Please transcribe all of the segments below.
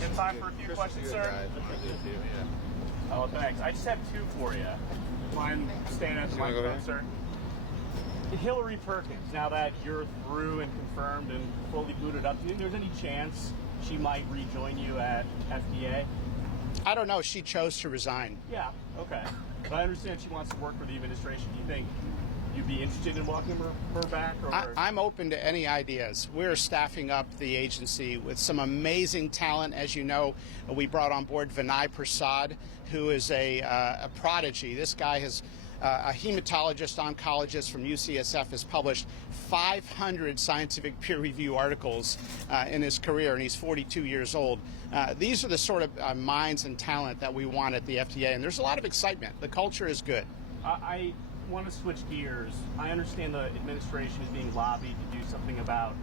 Have time for a few questions, sir? Oh, thanks. I just have two for you. Mind standing at the microphone, sir? Hillary Perkins, now that you're through and confirmed and fully booted up, do you think there's any chance she might rejoin you at FDA? I don't know. She chose to resign. Yeah, okay. But I understand she wants to work for the administration. Do you think you'd be interested in welcoming her back? Or? I'm open to any ideas. We're staffing up the agency with some amazing talent. As you know, we brought on board Vinay Prasad, who is a prodigy. This guy has a hematologist, oncologist from UCSF, has published 500 scientific peer review articles in his career, and he's 42 years old. These are the sort of minds and talent that we want at the FDA, and there's a lot of excitement. The culture is good. I want to switch gears. I understand the administration is being lobbied to do something about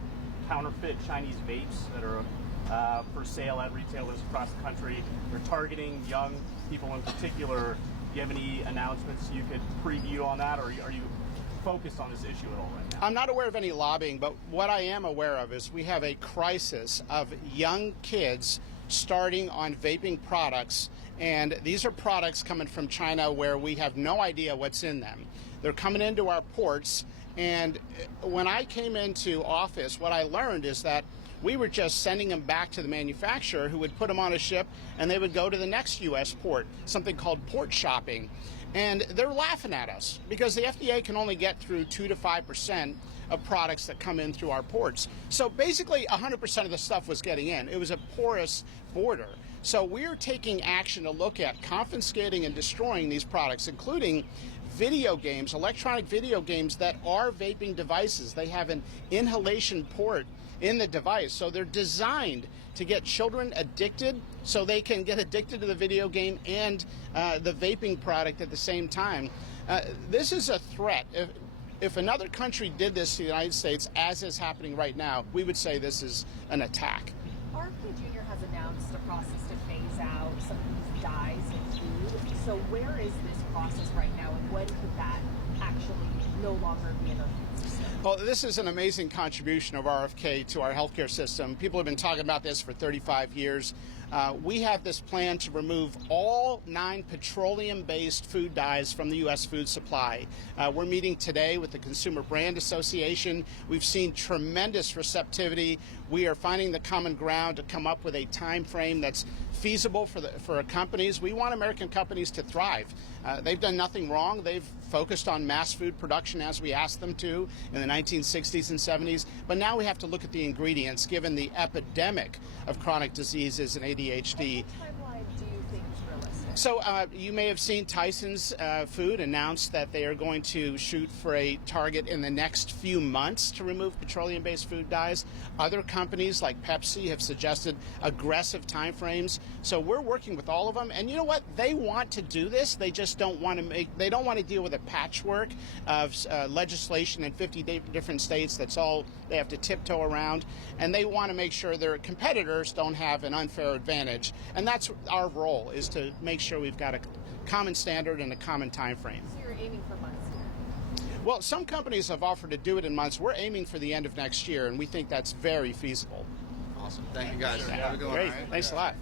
counterfeit Chinese vapes that are for sale at retailers across the country. They're targeting young people in particular. Do you have any announcements you could preview on that, or are you focused on this issue at all right now? I'm not aware of any lobbying, but what I am aware of is we have a crisis of young kids starting on vaping products, and these are products coming from China where we have no idea what's in them. They're coming into our ports, and when I came into office, what I learned is that we were just sending them back to the manufacturer, who would put them on a ship and they would go to the next U.S. port, something called port shopping. And they're laughing at us because the FDA can only get through 2 to 5% of products that come in through our ports. So basically 100% of the stuff was getting in. It was a porous border. So we're taking action to look at confiscating and destroying these products, including video games, electronic video games that are vaping devices. They have an inhalation port in the device. So they're designed to get children addicted so they can get addicted to the video game and the vaping product at the same time. This is a threat. If another country did this to the United States, as is happening right now, we would say this is an attack. RFK Jr. has announced a process to phase out some of these dyes in food. So where is this process right now, and when could that actually no longer be in our food system? Well, this is an amazing contribution of RFK to our healthcare system. People have been talking about this for 35 years. We have this plan to remove all 9 petroleum-based food dyes from the U.S. food supply. We're meeting today with the Consumer Brand Association. We've seen tremendous receptivity. We are finding the common ground to come up with a time frame that's feasible for companies. We want American companies to thrive. They've done nothing wrong. They've focused on mass food production as we asked them to in the 1960s and 70s. But now we have to look at the ingredients, given the epidemic of chronic diseases and ADHD. What timeline do you think is realistic? So you may have seen Tyson's Food announce that they are going to shoot for a target in the next few months to remove petroleum-based food dyes. Other companies like Pepsi have suggested aggressive timeframes. So we're working with all of them. And you know what? They want to do this. They just don't want to deal with a patchwork of legislation in 50 different states. That's all they have to tiptoe around. And they want to make sure their competitors don't have an unfair advantage. And that's our role, is to make sure we've got a common standard and a common time frame. So you're aiming for months here? Well, some companies have offered to do it in months. We're aiming for the end of next year, and we think that's very feasible. Awesome. Thank you, guys. Yeah. Have a good one. Great. All right? Thanks a lot.